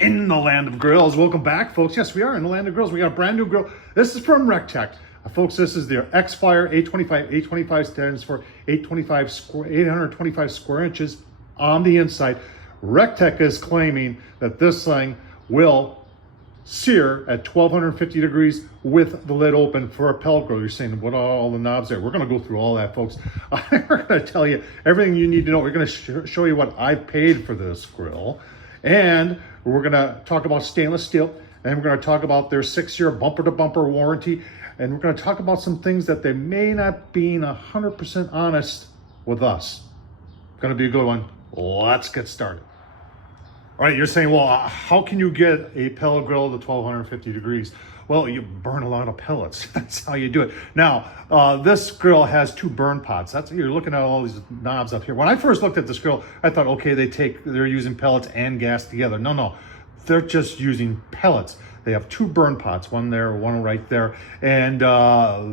in the land of grills. Welcome back, folks. Yes, we are in the land of grills. We got a brand new grill. This is from Recteq. Folks, this is their X-Fire 825. 825 stands for 825 square inches on the inside. Recteq is claiming that this thing will sear at 1250 degrees with the lid open for a pellet grill. You're saying, what are all the knobs there? We're going to go through all that, folks. We're going to tell you everything you need to know. We're going to show you what I paid for this grill. And we're going to talk about stainless steel. And we're going to talk about their 6-year bumper-to-bumper warranty. And we're going to talk about some things that they may not be 100% honest with us. It's going to be a good one. Let's get started. All right, you're saying, well, how can you get a pellet grill to 1250 degrees? Well, you burn a lot of pellets. That's how you do it. Now, this grill has 2 burn pots. That's, you're looking at all these knobs up here. When I first looked at this grill, I thought, okay, they're using pellets and gas together. No, they're just using pellets. They have 2 burn pots, one there, one right there, and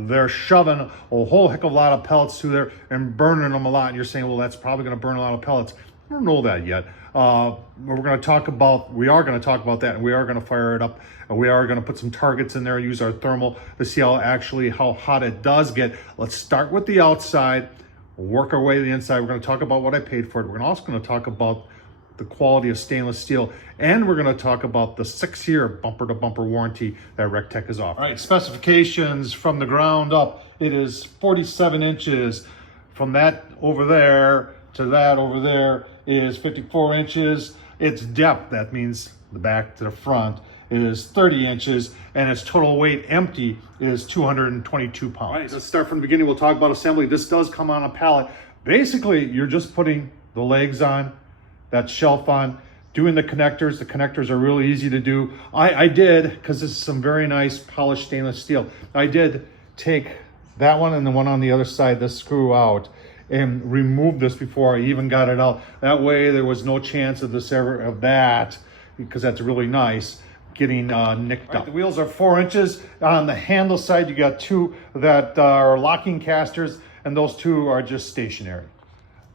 they're shoving a whole heck of a lot of pellets through there and burning them a lot. And you're saying, well, that's probably going to burn a lot of pellets. I don't know that yet. We are going to talk about that, and we are going to fire it up, and we are going to put some targets in there, use our thermal to see how hot it does get. Let's start with the outside, work our way to the inside. We're going to talk about what I paid for it. We're also going to talk about the quality of stainless steel, and we're going to talk about the 6-year bumper-to-bumper warranty that Recteq is offering. All right, specifications from the ground up. It is 47 inches. From that over there to that over there is 54 inches. Its depth, that means the back to the front, is 30 inches, and its total weight empty is 222 pounds. All right, let's start from the beginning. We'll talk about assembly. This does come on a pallet. Basically, you're just putting the legs on, that shelf on, doing the connectors. The connectors are really easy to do. I did, because this is some very nice polished stainless steel, I did take that one and the one on the other side, this screw out, and remove this before I even got it out. That way there was no chance of that, because that's really nice, getting nicked up. The wheels are 4 inches. On the handle side, you got 2 that are locking casters, and those 2 are just stationary.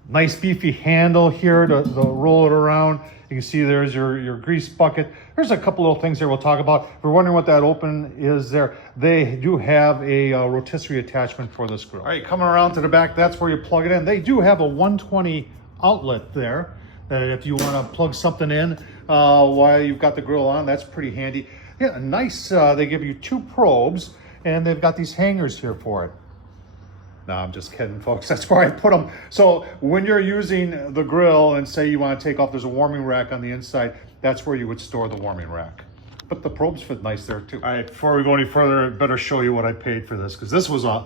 Nice beefy handle here to roll it around. You can see there's your grease bucket. There's a couple little things here we'll talk about. If you're wondering what that open is there, they do have a rotisserie attachment for this grill. All right, coming around to the back, that's where you plug it in. They do have a 120 outlet there, that if you want to plug something in while you've got the grill on, that's pretty handy. Yeah, nice, they give you 2 probes, and they've got these hangers here for it. No, I'm just kidding, folks. That's where I put them. So when you're using the grill and say you want to take off, there's a warming rack on the inside. That's where you would store the warming rack. But the probes fit nice there too. All right, before we go any further, I better show you what I paid for this, because this was a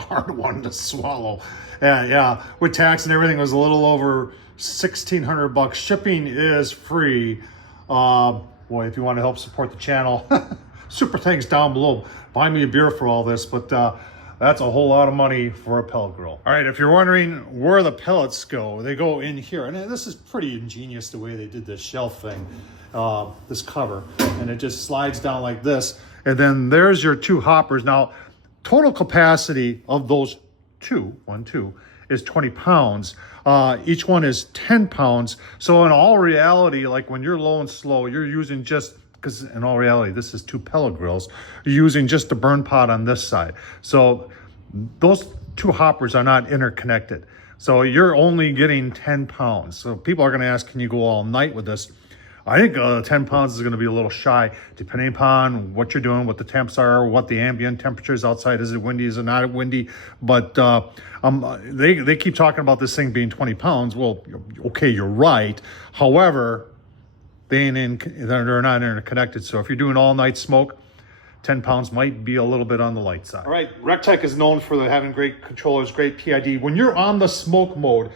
hard one to swallow. Yeah, with tax and everything, it was a little over $1,600. Shipping is free. Boy, if you want to help support the channel, super thanks down below. Buy me a beer for all this, but that's a whole lot of money for a pellet grill. All right, if you're wondering where the pellets go, they go in here. And this is pretty ingenious the way they did this shelf thing, this cover. And it just slides down like this. And then there's your 2 hoppers. Now, total capacity of those 2, is 20 pounds. Each one is 10 pounds. So in all reality, like when you're low and slow, you're using just, because in all reality, this is 2 pellet grills, you're using just the burn pot on this side. So those 2 hoppers are not interconnected. So you're only getting 10 pounds. So people are gonna ask, can you go all night with this? I think 10 pounds is gonna be a little shy, depending upon what you're doing, what the temps are, what the ambient temperature is outside. Is it windy, is it not windy? But they keep talking about this thing being 20 pounds. Well, okay, you're right. However, they're not interconnected. So if you're doing all night smoke, 10 pounds might be a little bit on the light side. All right, Recteq is known for having great controllers, great PID. When you're on the smoke mode,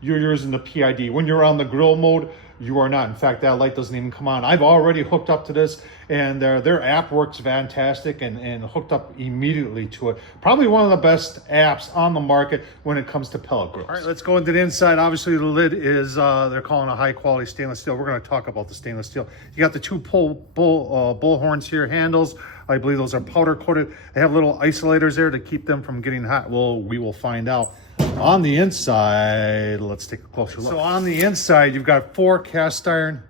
you're using the PID. When you're on the grill mode, you are not. In fact, that light doesn't even come on. I've already hooked up to this, and their app works fantastic and hooked up immediately to it. Probably one of the best apps on the market when it comes to pellet grills. All right, let's go into the inside. Obviously, the lid is, they're calling a high quality stainless steel. We're gonna talk about the stainless steel. You got the 2 bull horns here, handles. I believe those are powder coated. They have little isolators there to keep them from getting hot. Well, we will find out. On the inside, let's take a closer look. So on the inside, you've got 4 cast iron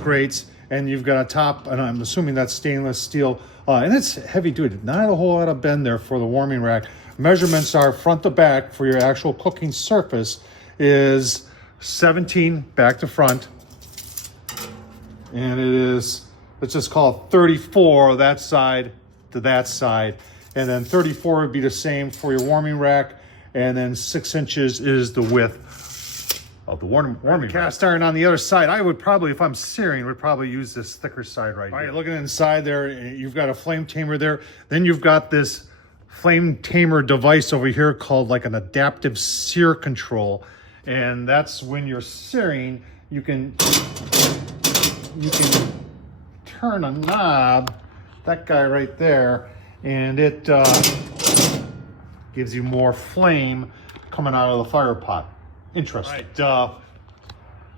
grates, and you've got a top, and I'm assuming that's stainless steel, and it's heavy duty. Not a whole lot of bend there for the warming rack. Measurements are front to back for your actual cooking surface is 17 back to front, and it is, let's just call it 34 that side to that side, and then 34 would be the same for your warming rack, and then 6 inches is the width of the warming cast iron on the other side. I would probably, if I'm searing, would probably use this thicker side right here. All right, looking inside there, you've got a flame tamer there. Then you've got this flame tamer device over here called like an adaptive sear control. And that's when you're searing, you can turn a knob, that guy right there, and it gives you more flame coming out of the fire pot. Interesting. Right,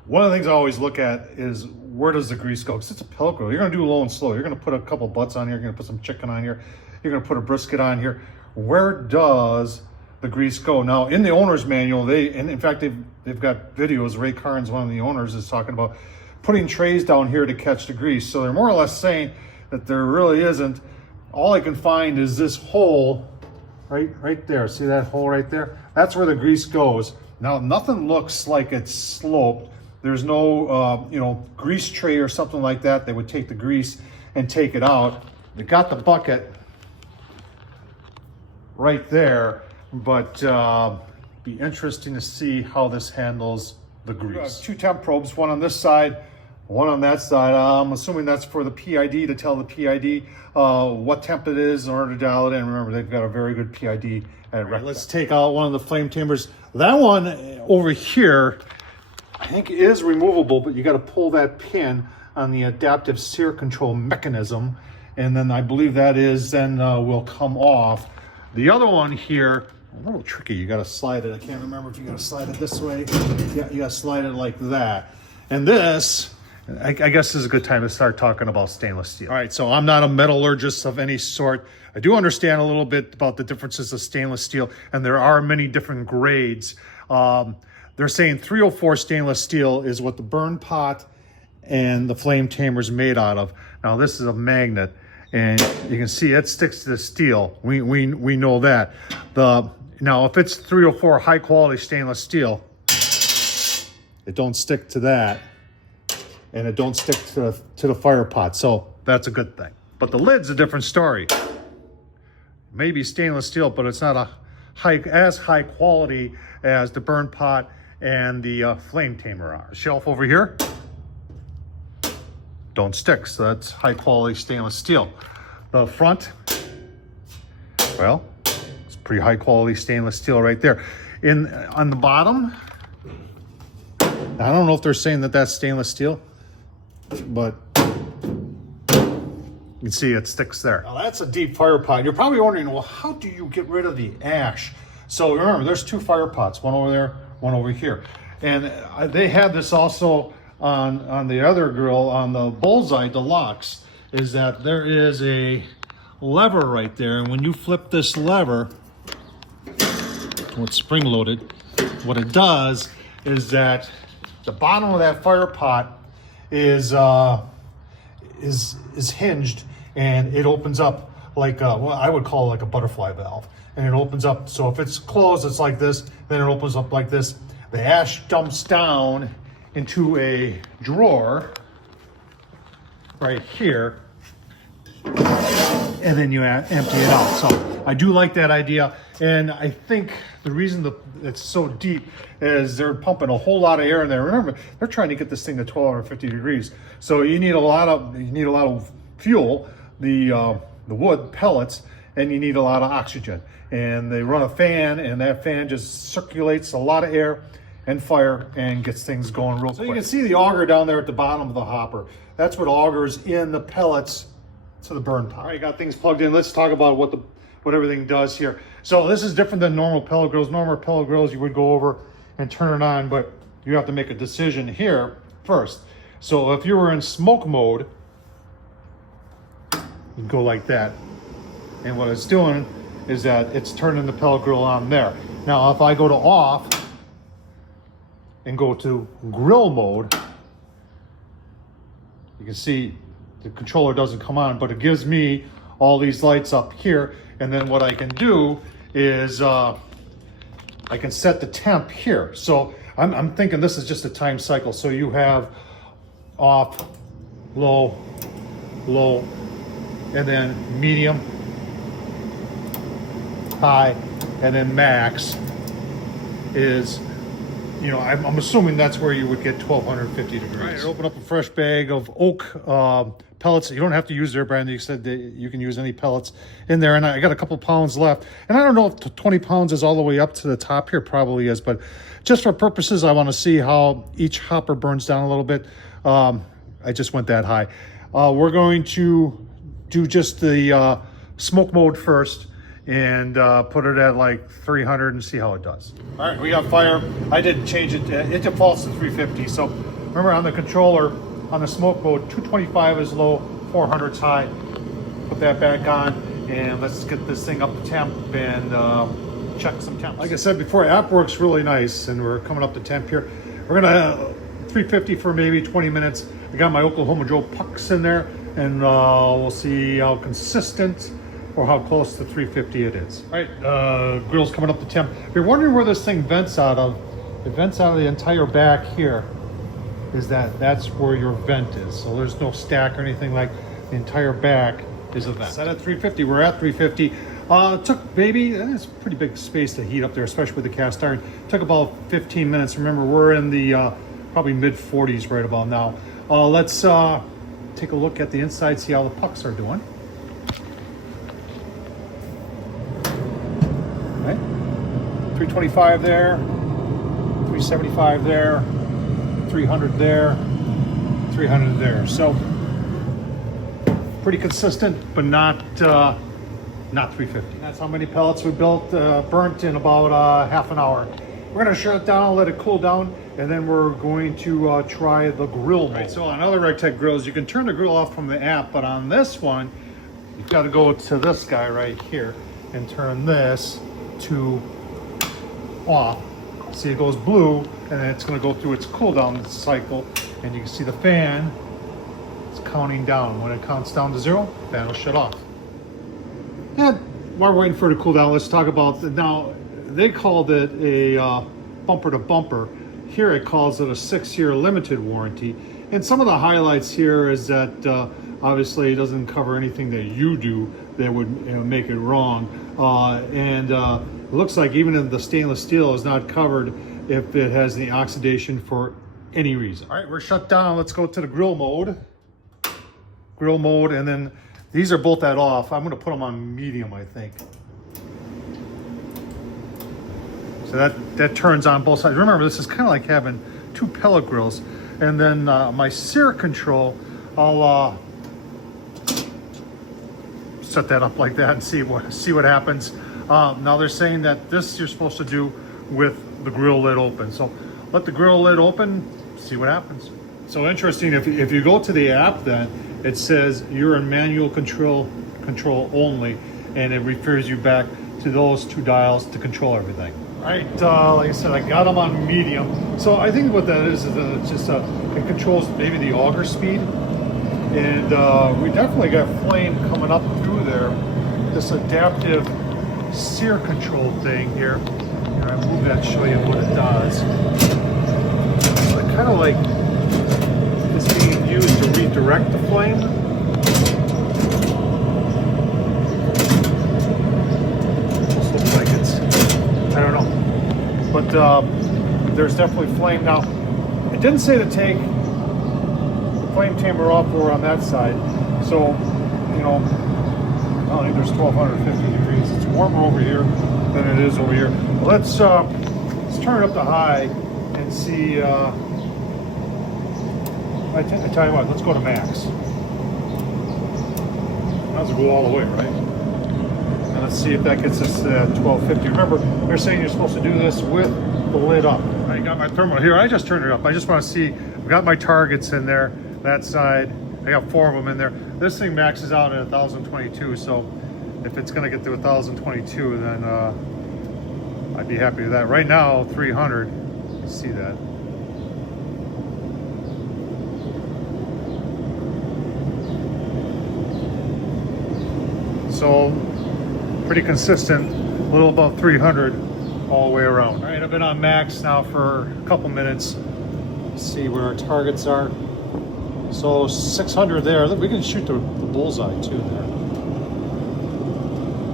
one of the things I always look at is where does the grease go? Because it's a pellet grill. You're going to do low and slow. You're going to put a couple butts on here. You're going to put some chicken on here. You're going to put a brisket on here. Where does the grease go? Now, in the owner's manual, and in fact, they've got videos. Ray Carnes, one of the owners, is talking about putting trays down here to catch the grease. So they're more or less saying that there really isn't. All I can find is this hole right there. See that hole right there? That's where the grease goes. Now, nothing looks like it's sloped. There's no, grease tray or something like that. They would take the grease and take it out. They got the bucket right there, but be interesting to see how this handles the grease. 2 temp probes, one on this side, one on that side. I'm assuming that's for the PID, to tell the PID what temp it is in order to dial it in. Remember, they've got a very good PID at Recteq. Let's take out one of the flame tamers. That one over here, I think is removable, but you got to pull that pin on the adaptive sear control mechanism, and then I believe that is then will come off. The other one here, a little tricky. You got to slide it. I can't remember if you got to slide it this way. Yeah, you got to slide it like that. And this, I guess, is a good time to start talking about stainless steel. All right, so I'm not a metallurgist of any sort. I do understand a little bit about the differences of stainless steel, and there are many different grades. They're saying 304 stainless steel is what the burn pot and the flame tamer is made out of. Now, this is a magnet, and you can see it sticks to the steel. We know that. Now, if it's 304 high quality stainless steel, it don't stick to that, and it don't stick to the fire pot. So that's a good thing. But the lid's a different story. Maybe stainless steel, but it's not as high quality as the burn pot and the flame tamer are. Shelf over here, don't stick, so that's high quality stainless steel. The front, well, it's pretty high quality stainless steel right there. On the bottom, I don't know if they're saying that that's stainless steel, but you can see it sticks there. Now that's a deep fire pot. You're probably wondering, well, how do you get rid of the ash? So remember, there's 2 fire pots, one over there, one over here. And they have this also on the other grill, on the Bullseye Deluxe, is that there is a lever right there. And when you flip this lever, well, it's spring loaded, what it does is that the bottom of that fire pot is hinged, and it opens up like well, I would call it like a butterfly valve, and it opens up. So if it's closed, it's like this, then it opens up like this. The ash dumps down into a drawer right here, and then you empty it out. So I do like that idea, and I think the reason that it's so deep is they're pumping a whole lot of air in there. Remember, they're trying to get this thing to 1250 degrees, so you need a lot of fuel, the wood pellets, and you need a lot of oxygen. And they run a fan, and that fan just circulates a lot of air and fire and gets things going real quick. So you can see the auger down there at the bottom of the hopper. That's what augers in the pellets to the burn pot. All right, got things plugged in. Let's talk about what everything does here. So this is different than normal pellet grills. Normal pellet grills, you would go over and turn it on, but you have to make a decision here first. So if you were in smoke mode, you go like that. And what it's doing is that it's turning the pellet grill on there. Now, if I go to off and go to grill mode, You can see the controller doesn't come on, but it gives me all these lights up here. And then what I can do is I can set the temp here. So I'm thinking this is just a time cycle. So you have off, low, low, and then medium, high, and then max is, you know, I'm assuming that's where you would get 1250 degrees. All right, open up a fresh bag of oak pellets. You don't have to use their brand. You said that you can use any pellets in there. And I got a couple pounds left. And I don't know if 20 pounds is all the way up to the top here. Probably is. But just for purposes, I want to see how each hopper burns down a little bit. I just went that high. We're going to do just the smoke mode first and put it at like 300 and see how it does. All right, we got fire. I didn't change it. It defaults to 350. So remember on the controller, on the smoke mode, 225 is low, 400 is high. Put that back on and let's get this thing up to temp and check some temps. Like I said before, app works really nice and we're coming up to temp here. We're gonna 350 for maybe 20 minutes. I got my Oklahoma Joe pucks in there and we'll see how consistent or how close to 350 it is. All right, grill's coming up to temp. If you're wondering where this thing vents out of, it vents out of the entire back here. That's where your vent is. So there's no stack or anything like the entire back is a vent. Set at 350, we're at 350. It took maybe, it's a pretty big space to heat up there, especially with the cast iron. It took about 15 minutes. Remember, we're in the probably mid 40s right about now. Let's take a look at the inside, see how the pucks are doing. All right, 325 there, 375 there, 300 there, 300 there. So pretty consistent, but not 350. That's how many pellets we built, burnt in about half an hour. We're gonna shut it down, let it cool down, and then we're going to try the grill mode. Right, so on other Recteq grills, you can turn the grill off from the app, but on this one, you've got to go to this guy right here and turn this to off. See, it goes blue, and then it's going to go through its cool down cycle, and you can see the fan is counting down. When it counts down to 0, the fan will shut off. And while we're waiting for it to cool down, let's talk about, now they called it a bumper to bumper. Here it calls it a 6-year limited warranty. And some of the highlights here is that obviously it doesn't cover anything that you do that would make it wrong. It looks like even if the stainless steel is not covered if it has the oxidation for any reason. All right, we're shut down. Let's go to the grill mode. Grill mode, and then these are both at off. I'm gonna put them on medium, I think. So that turns on both sides. Remember, this is kind of like having 2 pellet grills. And then my sear control, I'll set that up like that and see what happens. Now they're saying that this you're supposed to do with the grill lid open. So let the grill lid open, see what happens. So interesting, if you go to the app, then it says you're in manual control only, and it refers you back to those 2 dials to control everything. All right, like I said, I got them on medium. So I think what that is it's just it controls maybe the auger speed. And we definitely got flame coming up through there. This adaptive sear control thing here. Here, I move that to show you what it does. So it kind of like it's being used to redirect the flame. Almost looks like it's, I don't know. But there's definitely flame. Now, it didn't say to take the flame tamer off or on that side. So, you know, I don't think there's 1250 degrees. It's warmer over here than it is over here. Let's turn it up to high and see. I tell you what, let's go to max. Might as well go all the way, right? And let's see if that gets us to 1250. Remember, they're saying you're supposed to do this with the lid up. I got my thermal here. I just turned it up. I just want to see. I've got my targets in there. That side. I got 4 of them in there. This thing maxes out at 1022. So if it's going to get to 1022, then I'd be happy with that. Right now, 300. You see that? So pretty consistent, a little above 300 all the way around. All right, I've been on max now for a couple minutes. Let's see where our targets are. So 600 there. We can shoot the bullseye too there.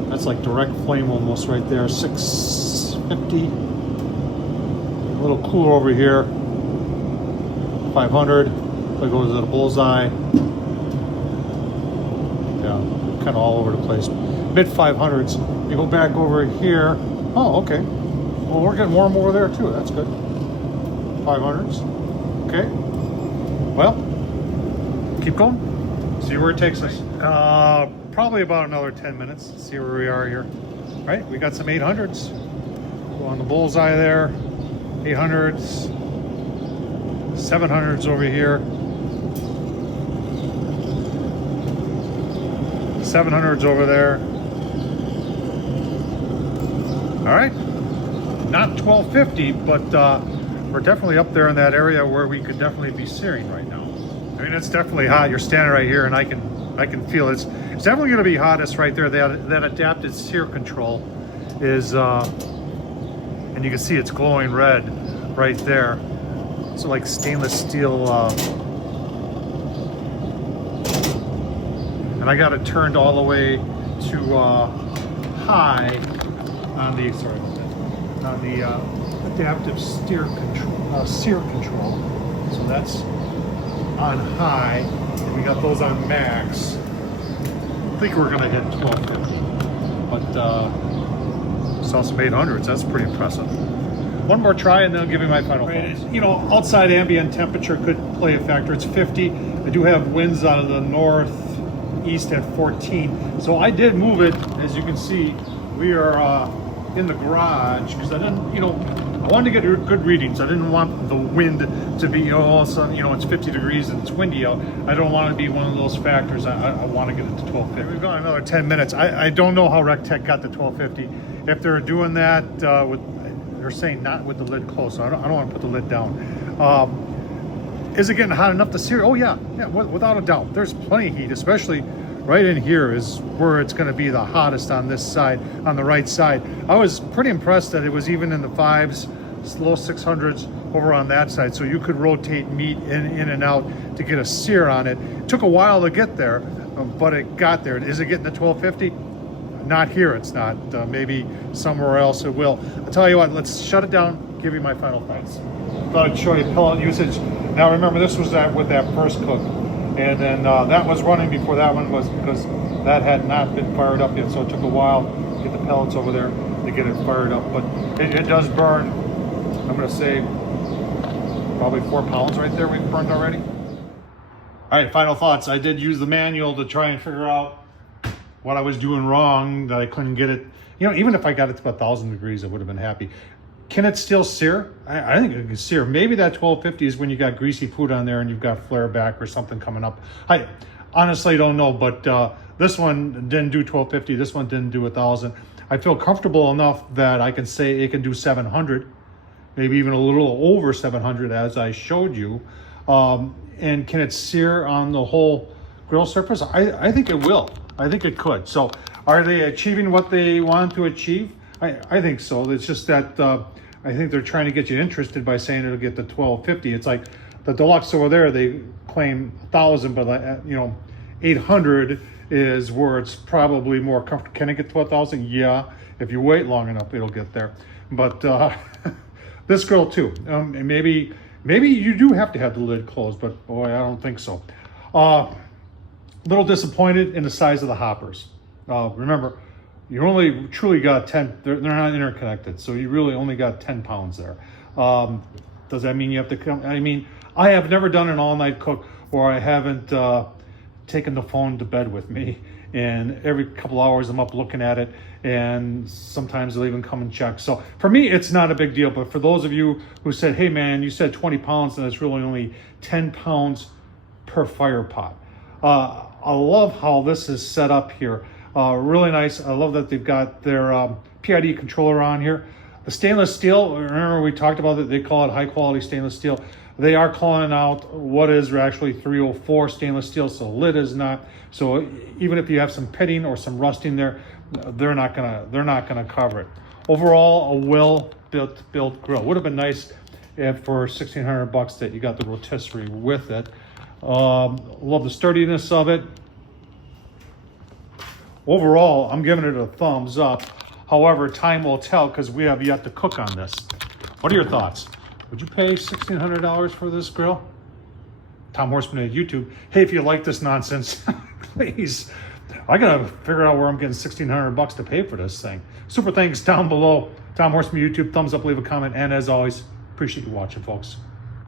That's like direct flame almost right there. 650. A little cooler over here. 500. If I go to the bullseye. Yeah, kind of all over the place. Mid 500s. You go back over here. Oh, okay. Well, we're getting warm over there too. That's good. 500s. Okay. Well, keep going. See where it takes us. Probably about another 10 minutes. See where we are here. All right, we got some 800s. Go on the bullseye there. 800s. 700s over here. 700s over there. All right. Not 1250, but we're definitely up there in that area where we could definitely be searing right now. I mean, it's definitely hot. You're standing right here, and I can feel it. It's definitely going to be hottest right there. That adapted sear control is, and you can see it's glowing red right there. So like stainless steel, and I got it turned all the way to high on the adaptive sear control. So that's on high, and we got those on max. I think we're gonna hit 1250, but saw some 800s. That's pretty impressive. One more try, and then I'll give you my final thoughts. You know, outside ambient temperature could play a factor. It's 50. I do have winds out of the northeast at 14, so I did move it. As you can see, we are in the garage because I didn't, you know, I wanted to get good readings. I didn't want the wind to be, all of a sudden, you know, it's 50 degrees and it's windy out. I don't want to be one of those factors. I want to get it to 1250. We've got another 10 minutes. I don't know how Recteq got to 1250. If they're doing that they're saying not with the lid closed, so I don't want to put the lid down. Is it getting hot enough to sear? Oh yeah, without a doubt. There's plenty of heat, especially right in here is where it's going to be the hottest on this side, on the right side. I was pretty impressed that it was even in the 5s, low 600s over on that side, so you could rotate meat in and out to get a sear on it. It took a while to get there, but it got there. Is it getting to 1250? Not here, it's not. Maybe somewhere else it will. I'll tell you what, let's shut it down, give you my final thoughts. Thought I'd show you pellet usage. Now remember, this was with that first cook, and then that was running before that one was, because that had not been fired up yet, so it took a while to get the pellets over there to get it fired up. But it does burn, I'm gonna say, probably 4 pounds right there we've burned already. All right, final thoughts. I did use the manual to try and figure out what I was doing wrong, that I couldn't get it. You know, even if I got it to 1,000 degrees, I would have been happy. Can it still sear? I think it can sear. Maybe that 1250 is when you got greasy food on there and you've got flare back or something coming up. I honestly don't know, but this one didn't do 1250. This one didn't do 1,000. I feel comfortable enough that I can say it can do 700, maybe even a little over 700 as I showed you. And can it sear on the whole grill surface? I think it will. I think it could. So are they achieving what they want to achieve? I think so. It's just that I think they're trying to get you interested by saying it'll get to 1250. It's like the deluxe over there, they claim 1,000, but 800 is where it's probably more comfortable. Can it get to 1,000? Yeah, if you wait long enough, it'll get there. But this grill too. Maybe you do have to have the lid closed, but boy, I don't think so. Little disappointed in the size of the hoppers. Remember, you only truly got 10, they're not interconnected, so you really only got 10 pounds there. Does that mean you have to come? I mean, I have never done an all-night cook where I haven't taken the phone to bed with me, and every couple hours I'm up looking at it, and sometimes they'll even come and check. So for me, it's not a big deal, but for those of you who said, hey man, you said 20 pounds and it's really only 10 pounds per fire pot. I love how this is set up here. Really nice. I love that they've got their PID controller on here. The stainless steel, remember we talked about it, they call it high quality stainless steel. They are calling out what is actually 304 stainless steel, so the lid is not. So even if you have some pitting or some rusting there, they're not gonna cover it. Overall, a well-built grill. Would have been nice if for 1,600 bucks that you got the rotisserie with it. Love the sturdiness of it. Overall, I'm giving it a thumbs up. However, time will tell because we have yet to cook on this. What are your thoughts? Would you pay $1,600 for this grill? Tom Horsman at YouTube. Hey, if you like this nonsense, please. I gotta figure out where I'm getting 1,600 bucks to pay for this thing. Super thanks down below. Tom Horsman YouTube, thumbs up, leave a comment, and as always, appreciate you watching, folks.